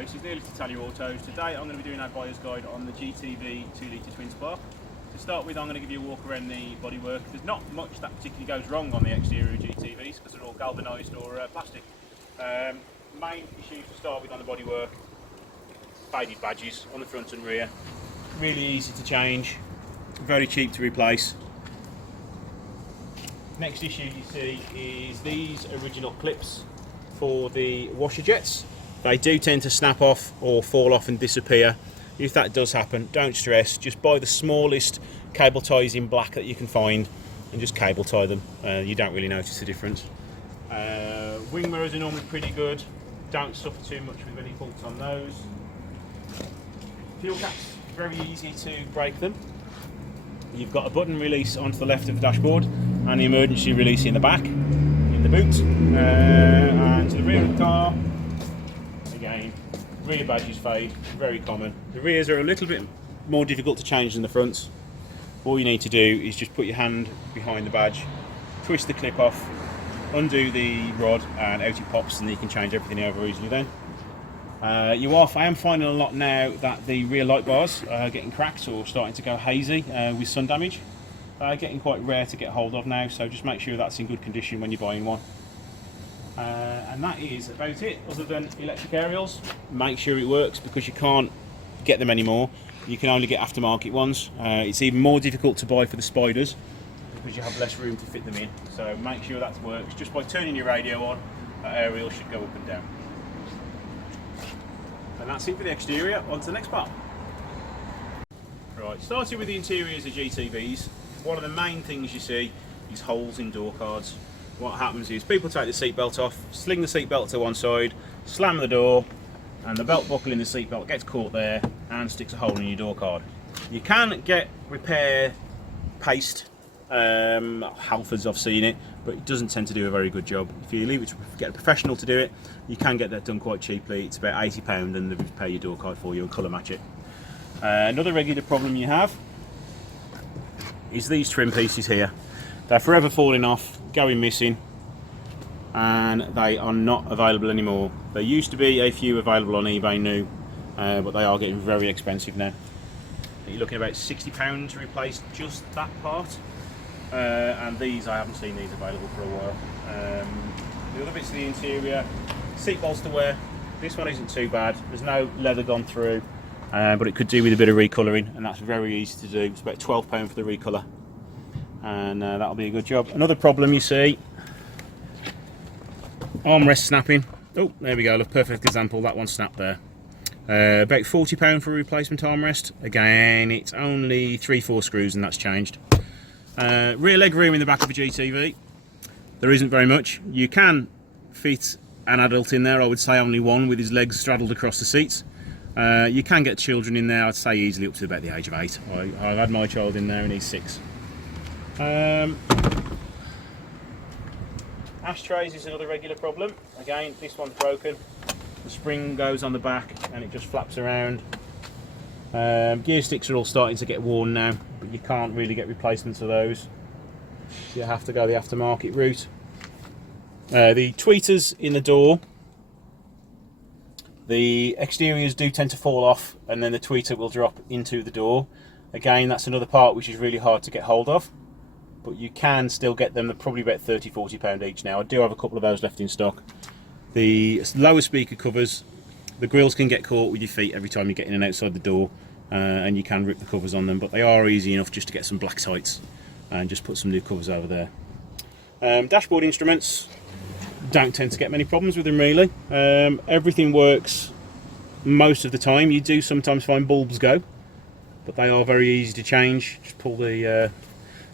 Hi, this is Neil at Italia Autos. Today I'm going to be doing our buyer's guide on the GTV 2-litre twin spark. To start with, I'm going to give you a walk around the bodywork. There's not much that particularly goes wrong on the exterior of GTVs because they're all galvanised or plastic. Main issue to start with on the bodywork, faded badges on the front and rear. Really easy to change, very cheap to replace. Next issue you see is these original clips for the washer jets. They do tend to snap off or fall off and disappear. If that does happen, don't stress, just buy the smallest cable ties in black that you can find and just cable tie them. You don't really notice the difference. Wing mirrors are normally pretty good, don't suffer too much with any faults on those. Fuel caps, very easy to break them. You've got a button release onto the left of the dashboard and the emergency release in the back, in the boot. And to the rear of the car, again, rear badges fade, very common. The rears are a little bit more difficult to change than the fronts. All you need to do is just put your hand behind the badge, twist the clip off, undo the rod, and out it pops, and you can change everything over easily then. I am finding a lot now that the rear light bars are getting cracked or starting to go hazy with sun damage. Getting quite rare to get hold of now, so just make sure that's in good condition when you're buying one. And that is about it. Other than electric aerials, make sure it works because you can't get them anymore. You can only get aftermarket ones. It's even more difficult to buy for the spiders because you have less room to fit them in. So make sure that works. Just by turning your radio on, that aerial should go up and down. And that's it for the exterior. On to the next part. Right, starting with the interiors of GTVs, one of the main things you see is holes in door cards. What happens is people take the seatbelt off, sling the seatbelt to one side, slam the door, and the belt buckle in the seatbelt gets caught there and sticks a hole in your door card. You can get repair paste, Halfords, I've seen it, but it doesn't tend to do a very good job. If you leave it to get a professional to do it, you can get that done quite cheaply. It's about £80 and they repair your door card for you and colour match it. Another regular problem you have is these trim pieces here. They're forever falling off, going missing, and they are not available anymore. There used to be a few available on eBay new, but they are getting very expensive now. You're looking at about £60 to replace just that part. And these, I haven't seen these available for a while. The other bits of the interior, seat bolts to wear. This one isn't too bad. There's no leather gone through, but it could do with a bit of recolouring, and that's very easy to do. It's about £12 for the recolour, and that'll be a good job. Another problem you see, armrest snapping. Oh, there we go, look, perfect example, that one snapped there. About £40 for a replacement armrest. Again, it's only 3-4 screws and that's changed. Rear leg room in the back of a GTV, there isn't very much. You can fit an adult in there, I would say only one, with his legs straddled across the seats. You can get children in there, I'd say easily up to about the age of 8. I've had my child in there and he's 6. Ashtrays is another regular problem. Again, this one's broken. The spring goes on the back and it just flaps around. Gear sticks are all starting to get worn now, but you can't really get replacements of those. So you have to go the aftermarket route. The tweeters in the door, the exteriors do tend to fall off and then the tweeter will drop into the door. Again, that's another part which is really hard to get hold of, but you can still get them. They're probably about £30–40 each now. I do have a couple of those left in stock. The lower speaker covers, the grills can get caught with your feet every time you get in and outside the door, and you can rip the covers on them, but they are easy enough just to get some black sights and just put some new covers over there. Dashboard instruments, don't tend to get many problems with them really. Everything works most of the time. You do sometimes find bulbs go, but they are very easy to change. Just pull the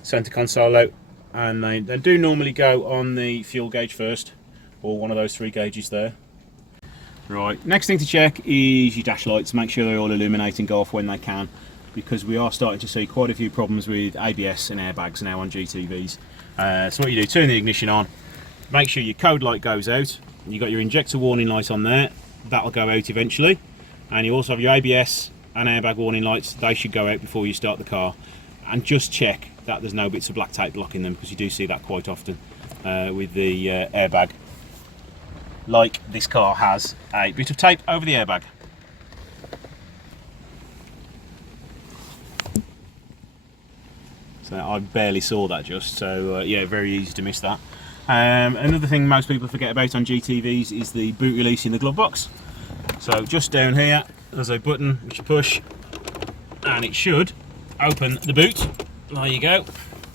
centre console out and they do normally go on the fuel gauge first, or one of those 3 gauges there. Right, next thing to check is your dash lights. Make sure they all illuminate and go off when they can, because we are starting to see quite a few problems with ABS and airbags now on GTVs. So what you do, turn the ignition on, make sure your code light goes out, you've got your injector warning light on there, that'll go out eventually, and you also have your ABS and airbag warning lights. They should go out before you start the car, and just check that there's no bits of black tape blocking them, because you do see that quite often with the airbag. Like this car has a bit of tape over the airbag. So I barely saw that just, so yeah, very easy to miss that. Another thing most people forget about on GTVs is the boot release in the glove box. So just down here, there's a button which you push, and it should open the boot. There you go.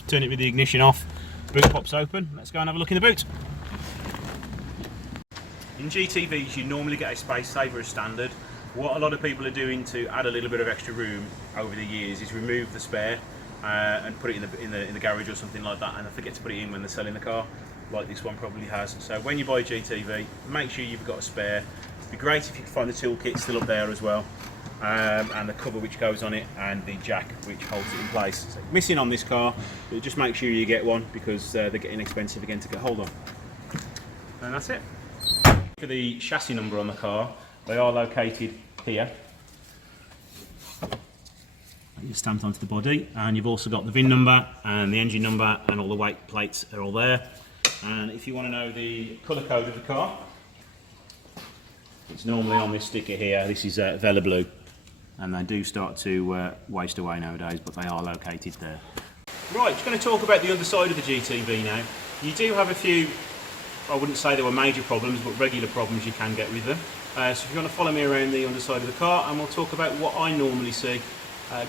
Turn it with the ignition off, boot pops open. Let's go and have a look in the boot. In GTVs, you normally get a space saver as standard. What a lot of people are doing to add a little bit of extra room over the years is remove the spare and put it in the garage or something like that, and they forget to put it in when they're selling the car, like this one probably has. So when you buy a GTV, make sure you've got a spare. It'd be great if you could find the toolkit still up there as well, and the cover which goes on it, and the jack which holds it in place. So missing on this car, but just make sure you get one, because they're getting expensive again to get hold of. And that's it. For the chassis number on the car, they are located here. You're stamped onto the body, and you've also got the VIN number and the engine number, and all the weight plates are all there. And if you want to know the colour code of the car, it's normally on this sticker here. This is Vela Blue, and they do start to waste away nowadays, but they are located there. Right, just going to talk about the underside of the GTV now. You do have a few, I wouldn't say they were major problems, but regular problems you can get with them. So if you want to follow me around the underside of the car, and we'll talk about what I normally see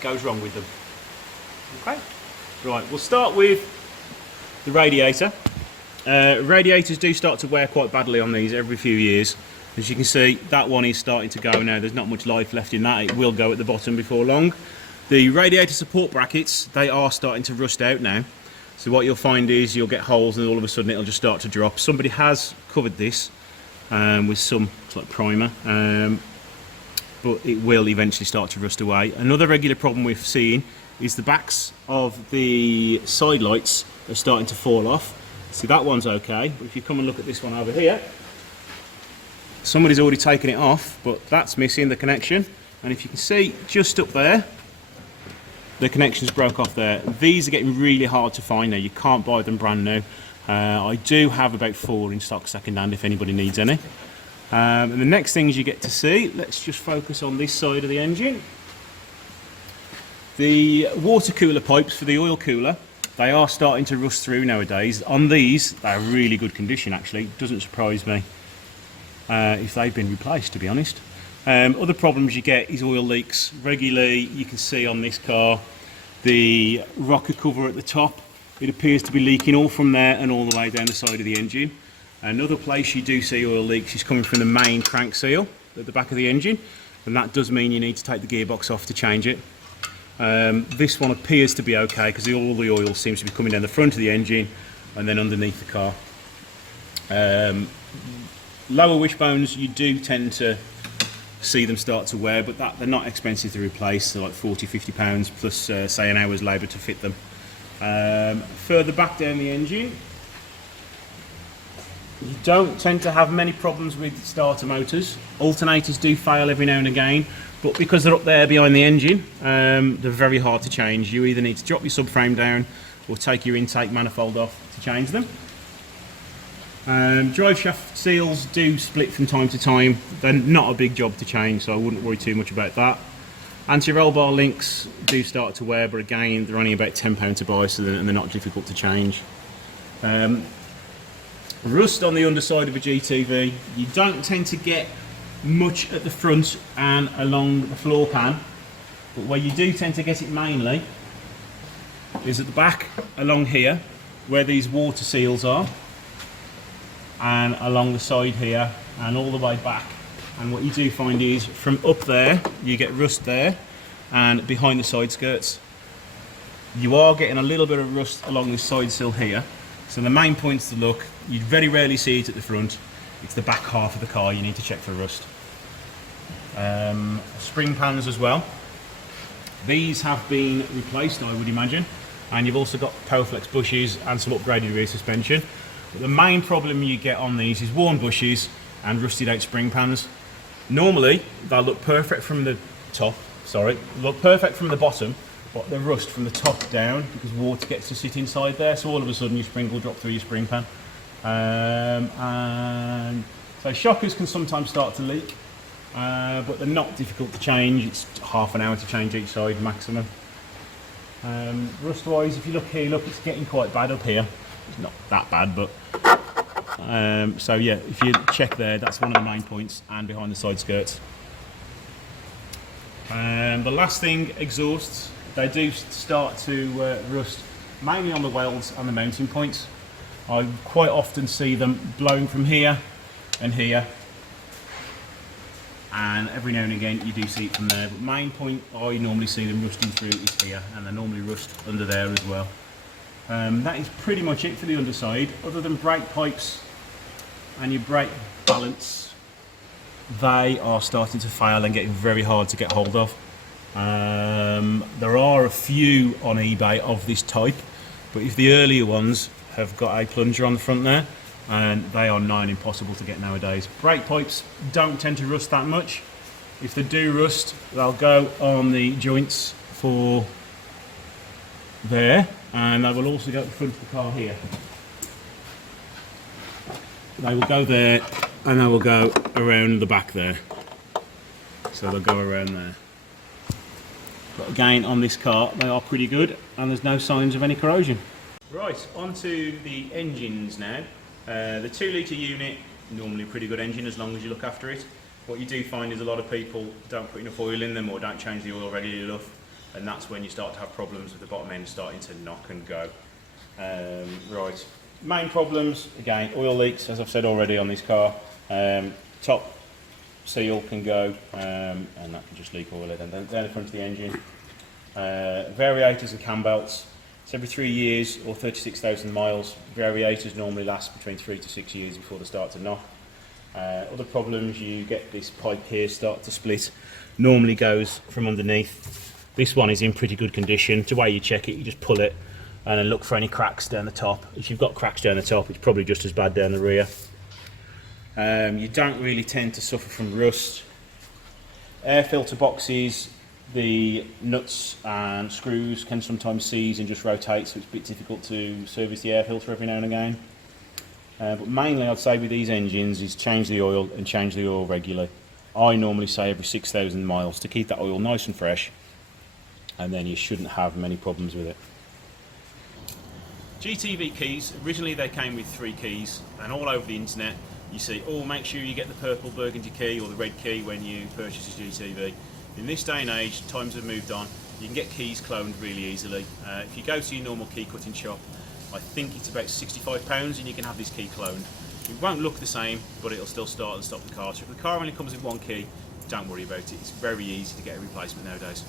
goes wrong with them. Okay, right, we'll start with the radiator. Radiators do start to wear quite badly on these every few years. As you can see, that one is starting to go now. There's not much life left in that. It will go at the bottom before long. The radiator support brackets, they are starting to rust out now. So what you'll find is you'll get holes, and all of a sudden it'll just start to drop. Somebody has covered this with some like primer, but it will eventually start to rust away. Another regular problem we've seen is the backs of the side lights are starting to fall off. See, that one's okay, but if you come and look at this one over here, somebody's already taken it off, but that's missing the connection. And if you can see just up there, the connections broke off there. These are getting really hard to find now. You can't buy them brand new. I do have about 4 in stock second hand if anybody needs any. And the next things you get to see, let's just focus on this side of the engine. The water cooler pipes for the oil cooler, they are starting to rust through nowadays. On these, they're really good condition actually. Doesn't surprise me if they've been replaced, to be honest. Other problems you get is oil leaks. Regularly, you can see on this car, the rocker cover at the top, it appears to be leaking all from there and all the way down the side of the engine. Another place you do see oil leaks is coming from the main crank seal at the back of the engine, and that does mean you need to take the gearbox off to change it. This one appears to be okay because all the oil seems to be coming down the front of the engine and then underneath the car. Lower wishbones, you do tend to see them start to wear, but they're not expensive to replace. They're like £40–50 plus say an hour's labour to fit them. Further back down the engine, you don't tend to have many problems with starter motors. Alternators do fail every now and again, but because they're up there behind the engine, they're very hard to change. You either need to drop your subframe down or take your intake manifold off to change them. Drive shaft seals do split from time to time. They're not a big job to change, so I wouldn't worry too much about that. Anti-roll bar links do start to wear, but again, they're only about £10 to buy, so they're not difficult to change. Rust on the underside of a GTV, you don't tend to get much at the front and along the floor pan, but where you do tend to get it mainly is at the back along here where these water seals are, and along the side here and all the way back. And what you do find is from up there you get rust there, and behind the side skirts you are getting a little bit of rust along this side sill here. So the main points to look, you very rarely see it at the front, it's the back half of the car you need to check for rust. Spring pans as well, these have been replaced I would imagine, and you've also got Powflex bushes and some upgraded rear suspension. But the main problem you get on these is worn bushes and rusted out spring pans. Normally they'll look perfect from the top, look perfect from the bottom, but they rust from the top down because water gets to sit inside there, so all of a sudden your spring will drop through your spring pan. And so shockers can sometimes start to leak, but they're not difficult to change. It's half an hour to change each side maximum. Rust wise, if you look here, look, it's getting quite bad up here. It's not that bad, but so yeah, if you check there, that's one of the main points, and behind the side skirts. The last thing, exhausts. They do start to rust, mainly on the welds and the mounting points. I quite often see them blowing from here and here, and every now and again you do see it from there, but main point I normally see them rusting through is here, and they normally rust under there as well. That is pretty much it for the underside. Other than brake pipes and your brake balance, they are starting to fail and getting very hard to get hold of. There are a few on eBay of this type, but if the earlier ones have got a plunger on the front there, and they are nigh impossible to get nowadays. Brake pipes don't tend to rust that much. If they do rust, they'll go on the joints for there, and they will also go at the front of the car here. They will go there, and they will go around the back there. So they'll go around there. But again, on this car, they are pretty good, and there's no signs of any corrosion. Right, onto the engines now. The 2 litre unit, normally a pretty good engine as long as you look after it. What you do find is a lot of people don't put enough oil in them or don't change the oil regularly enough, and that's when you start to have problems with the bottom end starting to knock and go. Right, main problems, again, oil leaks, as I've said already on this car. Top seal can go, and that can just leak oil down the front of the engine. Variators and cam belts. It's every 3 years or 36,000 miles. Variators normally last between 3 to 6 years before they start to knock. Other problems, you get this pipe here start to split. Normally goes from underneath. This one is in pretty good condition. The way you check it, you just pull it and then look for any cracks down the top. If you've got cracks down the top, it's probably just as bad down the rear. You don't really tend to suffer from rust. Air filter boxes, the nuts and screws can sometimes seize and just rotate, so it's a bit difficult to service the air filter every now and again. But mainly I'd say with these engines is change the oil and change the oil regularly. I normally say every 6,000 miles to keep that oil nice and fresh, and then you shouldn't have many problems with it. GTV keys, originally they came with 3 keys, and all over the internet you see, oh, make sure you get the purple burgundy key or the red key when you purchase a GTV. In this day and age, times have moved on, you can get keys cloned really easily. If you go to your normal key cutting shop, I think it's about £65 and you can have this key cloned. It won't look the same, but it'll still start and stop the car. So if the car only comes with 1 key, don't worry about it. It's very easy to get a replacement nowadays.